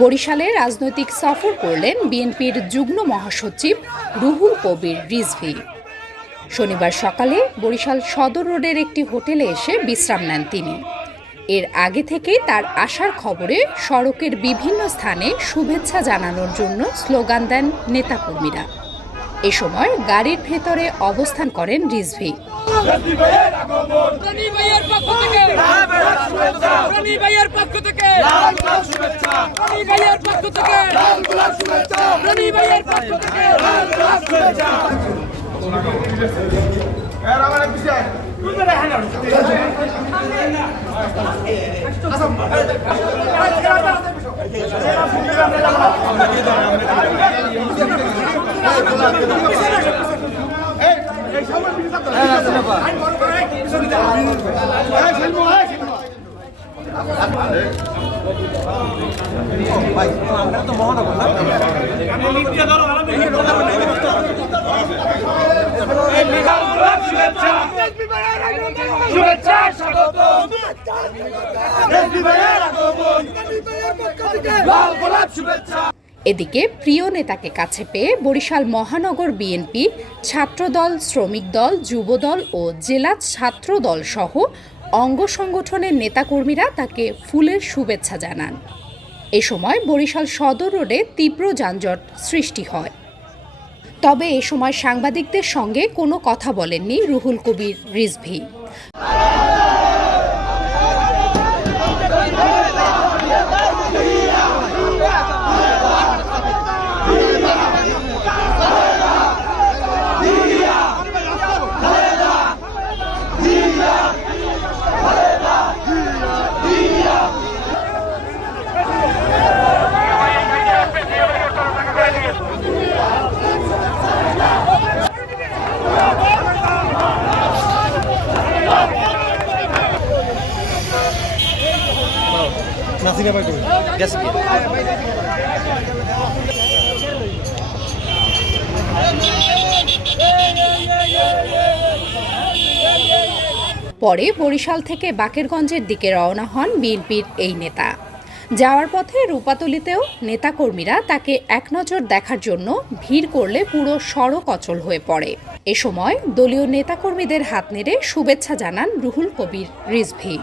বরিশালে রাজনৈতিক সফর করলেন বিএনপির যুগ্ম মহাসচিব রুহুল কবির রিজভি। শনিবার সকালে বরিশাল সদর রোডের একটি হোটেলে এসে বিশ্রাম নেন তিনি। এর আগে থেকে তার আসার খবরে সড়কের বিভিন্ন স্থানে শুভেচ্ছা জানানোর জন্য স্লোগান দেন নেতাকর্মীরা। এ সময় গাড়ির ভেতরে অবস্থান করেন রিজভি। স্বাগত লাল গোলাপ শুভেচ্ছা এদিকে প্রিয় নেতাকে কাছে পেয়ে বরিশাল মহানগর বিএনপি, ছাত্রদল, শ্রমিক দল, যুবদল ও জেলা ছাত্র দল সহ অঙ্গ সংগঠনের নেতাকর্মীরা তাকে ফুলের শুভেচ্ছা জানান। এ সময় বরিশাল সদর রোডে তীব্র যানজট সৃষ্টি হয়। তবে এ সময় সাংবাদিকদের সঙ্গে কোনো কথা বলেননি রুহুল কবির রিজভি। পরে বরিশাল থেকে বাকেরগঞ্জের দিকে রওনা হন বিএনপির এই নেতা। যাওয়ার পথে রূপাতলিতেও নেতাকর্মীরা তাকে এক নজর দেখার জন্য ভিড় করলে পুরো সড়ক অচল হয়ে পড়ে। এ সময় দলীয় নেতাকর্মীদের হাত নেড়ে শুভেচ্ছা জানান রুহুল কবির রিজভি।